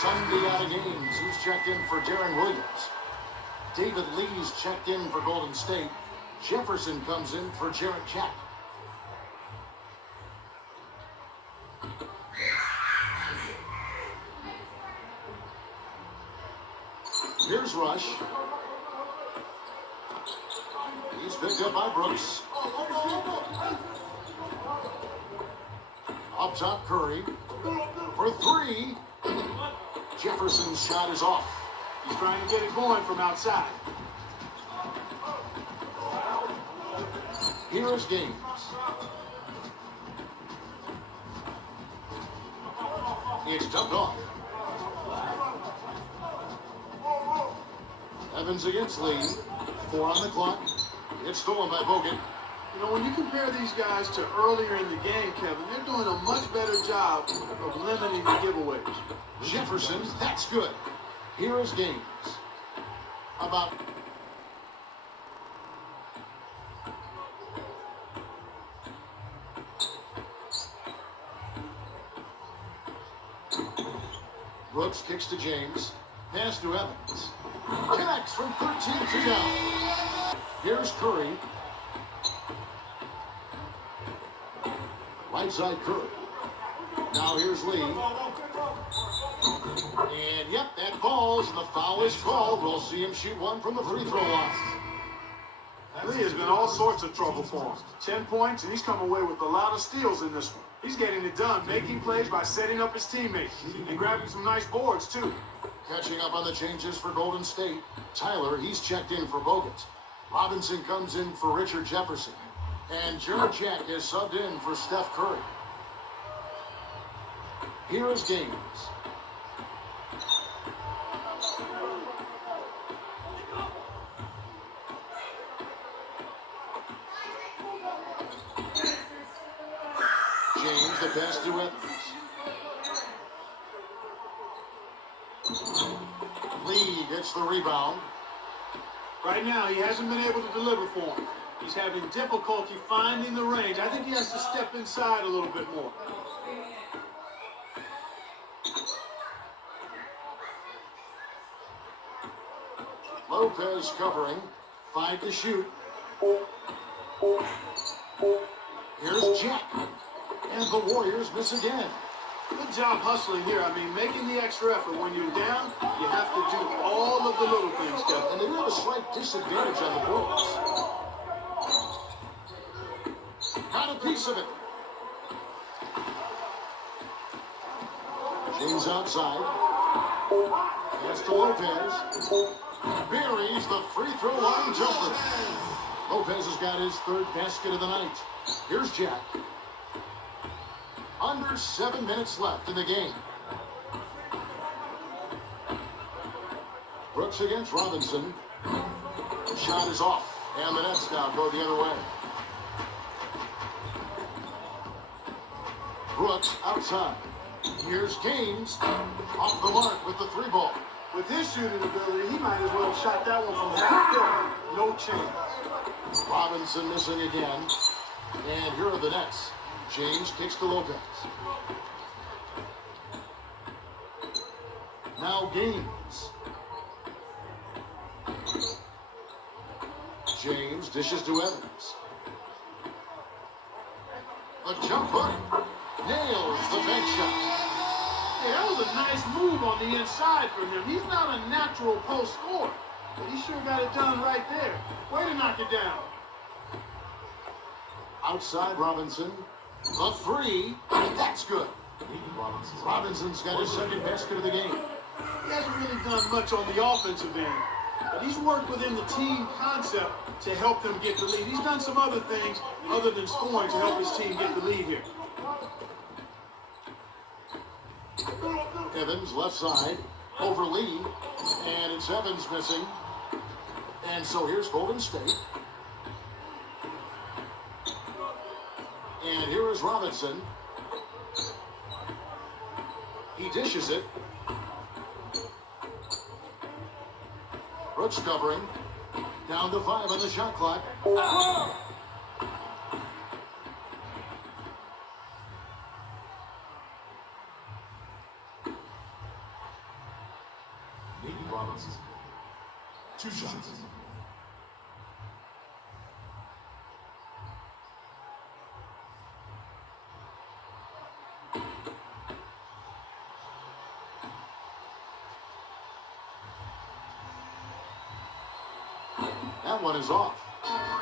Sunday out of games. Who's checked in for Darren Williams? David Lee's checked in for Golden State. Jefferson comes in for Jarrett Jack. Here's Rush. He's picked up by Brooks. Up top, Curry. For three. Jefferson's shot is off. He's trying to get it going from outside. Here is Gaines. It's dumped off. Evans against Lee. 4 on the clock. It's stolen by Bogut. You know, when you compare these guys to earlier in the game, Kevin, they're doing a much better job of limiting the giveaways. Jefferson, that's good. Here is Gaines. About Brooks kicks to James. Pass to Evans. Connects from 13 to down. Here's Curry. Right side Curry. Now here's Lee. And yep, that falls, and the foul is called. We'll see him shoot one from the free throw line. Lee has been all sorts of trouble for him. 10 points, and he's come away with a lot of steals in this one. He's getting it done, making plays by setting up his teammates and grabbing some nice boards, too. Catching up on the changes for Golden State. Tyler, he's checked in for Bogut. Robinson comes in for Richard Jefferson. And Jarrett Jack is subbed in for Steph Curry. Here is Gaines. James, the pass to Evans. Lee gets the rebound. Right now, he hasn't been able to deliver for him. He's having difficulty finding the range. I think he has to step inside a little bit more. Lopez covering. 5 to shoot. Here's Jack. And the Warriors miss again. Good job hustling here. I mean, making the extra effort. When you're down, you have to do all of the little things, Kevin. And they do have a slight disadvantage on the boards. Got a piece of it. James outside. Pass to Lopez. Buries the free throw line jumper. Lopez has got his third basket of the night. Here's Jack. Under 7 minutes left in the game. Brooks against Robinson. Shot is off. And the Nets now go the other way. Brooks outside. Here's Gaines. Off the mark with the 3 ball. With his shooting ability, he might as well have shot that one from half court. No chance. Robinson missing again. And here are the Nets. James kicks to Lopez. Now Gaines. James dishes to Evans. A jump hook. Nails the bank shot. Yeah, that was a nice move on the inside for him. He's not a natural post scorer, but he sure got it done right there. Way to knock it down. Outside Robinson. The 3. That's good. Robinson's got his second basket of the game. He hasn't really done much on the offensive end, but he's worked within the team concept to help them get the lead. He's done some other things other than scoring to help his team get the lead here. Evans left side over Lee, and it's Evans missing. And so here's Golden State. And here is Robinson. He dishes it. Brooks covering. Down to 5 on the shot clock. Robinson. 2 shots. That one is off.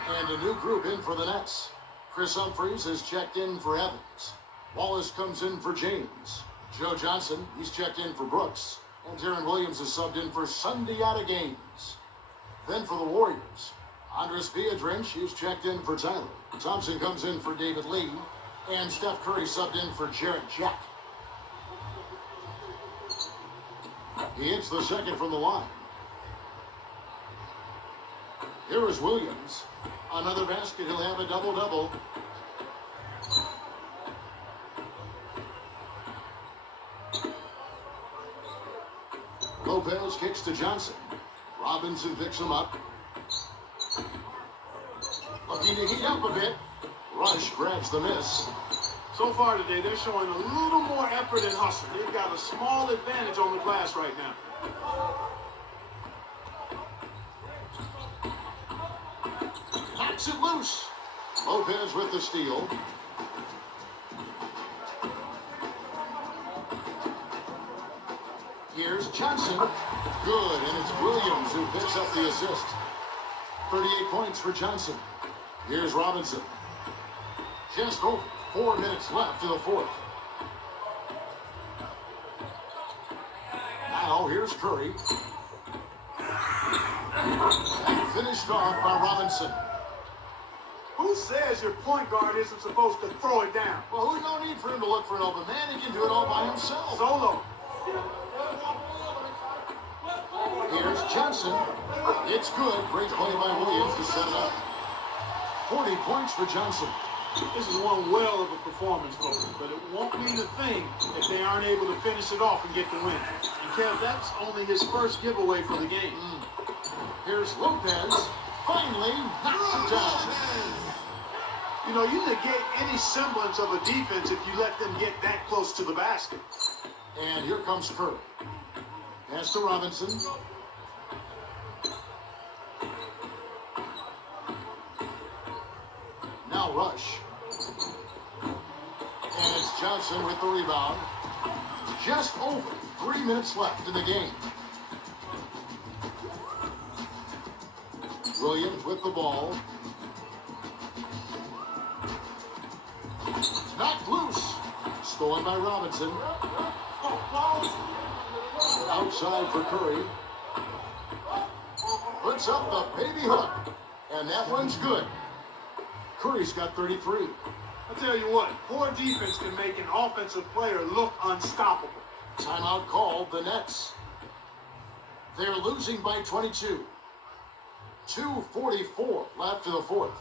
And a new group in for the Nets. Chris Humphries has checked in for Evans. Wallace comes in for James. Joe Johnson, he's checked in for Brooks. And Darren Williams is subbed in for Sundiata Gaines. Then for the Warriors, Andres Piedrinch, he's checked in for Tyler. Thompson comes in for David Lee. And Steph Curry subbed in for Jarrett Jack. He hits the second from the line. Here is Williams. Another basket, he'll have a double-double. Lopez kicks to Johnson. Robinson picks him up. Looking to heat up a bit. Rush grabs the miss. So far today, they're showing a little more effort and hustle. They've got a small advantage on the glass right now. Knocks it loose. Lopez with the steal. Here's Johnson. Good, and it's Williams who picks up the assist. 38 points for Johnson. Here's Robinson. Just over 4 minutes left in the fourth. Now here's Curry. And finished off by Robinson. Who says your point guard isn't supposed to throw it down? Well, who no need for him to look for an open man? He can do it all by himself. Solo. Here's Johnson. It's good. Great play by Williams to set it up. 40 points for Johnson. This is one well of a performance, folks, but it won't mean a thing if they aren't able to finish it off and get the win. And Kev, that's only his first giveaway for the game. Here's Lopez. Finally knocks it down. You know, you negate any semblance of a defense if you let them get that close to the basket. And here comes Curry. Pass to Robinson. Now Rush. And it's Johnson with the rebound. Just over 3 minutes left in the game. Williams with the ball. Knocked loose. Stolen by Robinson. Outside for Curry. Puts up the baby hook. And that one's good. Curry's got 33. I'll tell you what, poor defense can make an offensive player look unstoppable. Timeout called, the Nets. They're losing by 22. 2:44 left in the fourth.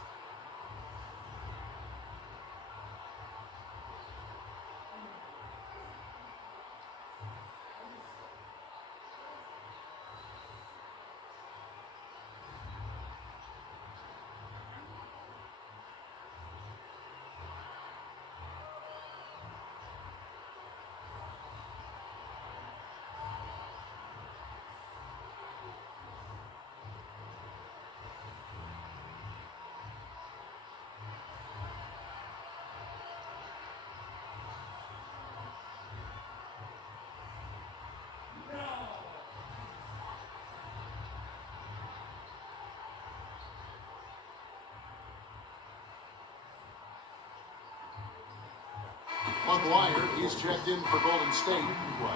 McGuire, he's checked in for Golden State.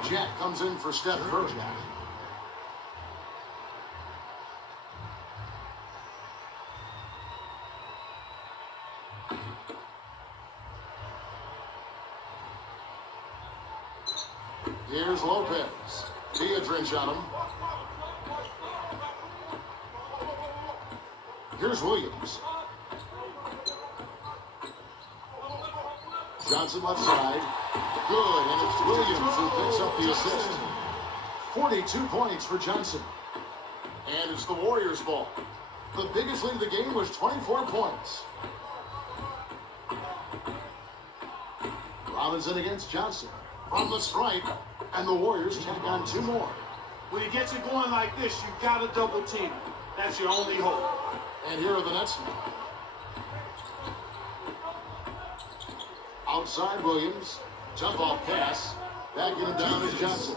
Jack comes in for Steph Curry. Here's Lopez. Diedrich on him. Here's Williams. Johnson left side. Good, and it's Williams who picks up the assist. 42 points for Johnson. And it's the Warriors' ball. The biggest lead of the game was 24 points. Robinson against Johnson. From the stripe, and the Warriors tack on 2 more. When he gets it going like this, you've got to double team him. That's your only hope. And here are the Nets. Outside Williams. Jump off pass. Backing him down is Johnson.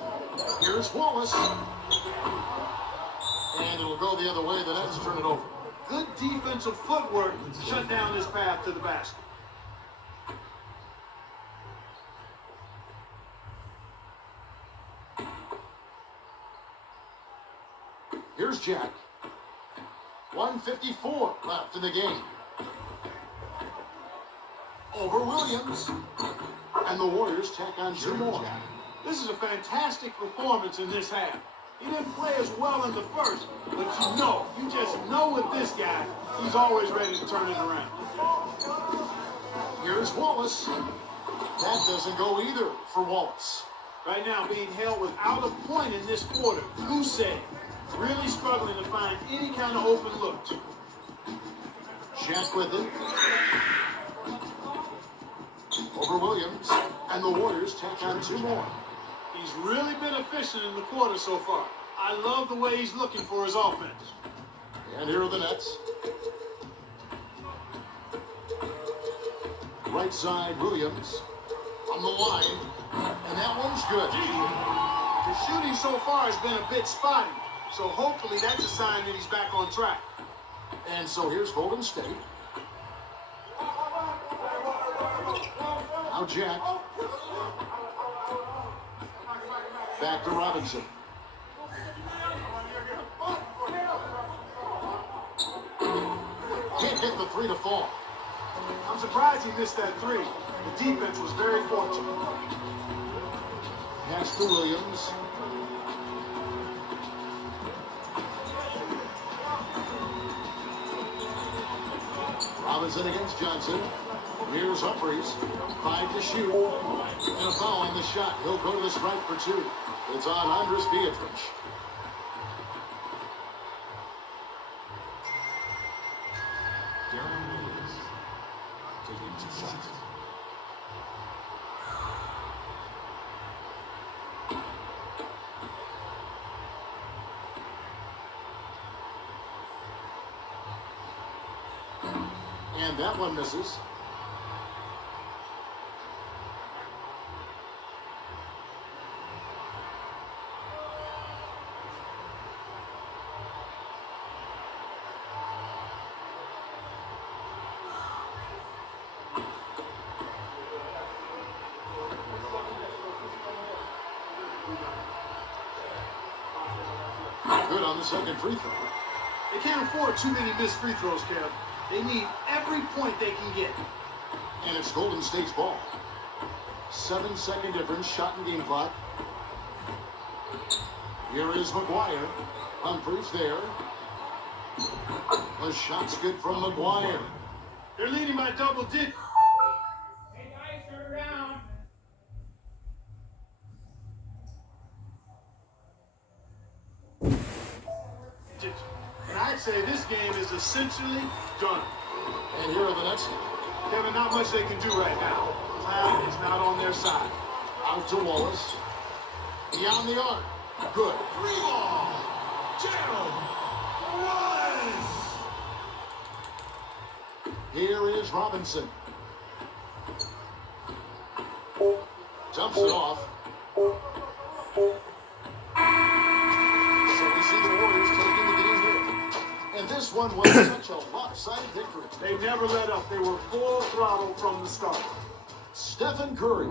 Here's Wallace. And it'll go the other way. The Nets turn it over. Good defensive footwork shut down his path to the basket. Here's Jack. 1:54 left in the game. Over Williams. And the Warriors tack on 2 more. This is a fantastic performance in this half. He didn't play as well in the first, but you just know with this guy, he's always ready to turn it around. Here's Wallace. That doesn't go either for Wallace. Right now, being held without a point in this quarter. Goose-egg. Really struggling to find any kind of open looks. Shaq with it. Over Williams. And the Warriors tack on 2 more. He's really been efficient in the quarter so far. I love the way he's looking for his offense. And here are the Nets. Right side, Williams. On the line. And that one's good. The shooting so far has been a bit spotty. So hopefully that's a sign that he's back on track. And so here's Golden State. Now Jack. Back to Robinson. Can't get the 3 to fall. I'm surprised he missed that 3. The defense was very fortunate. Pass to Williams. Robinson against Johnson. Here's Humphries. 5 to shoot. And a foul on the shot. He'll go to the strike for 2. It's on Andres Diedrich. Darren Williams taking 2 shots. And that one misses. second free throw. They can't afford too many missed free throws, Kev. They need every point they can get. And it's Golden State's ball. 7-second difference, shot and game clock. Here is McGuire. Humphries there. The shot's good from McGuire. They're leading by double digits. Hey guys, turn around. And I'd say this game is essentially done. And here are the Nets. Kevin, not much they can do right now. Time is not on their side. Out to Wallace. Beyond the arc. Good. Three ball. Gerald Wallace. Here is Robinson. Dumps it off. So we see the Warriors taking the game here. And this one was such a lopsided victory. They never let up. They were full throttle from the start. Stephen Curry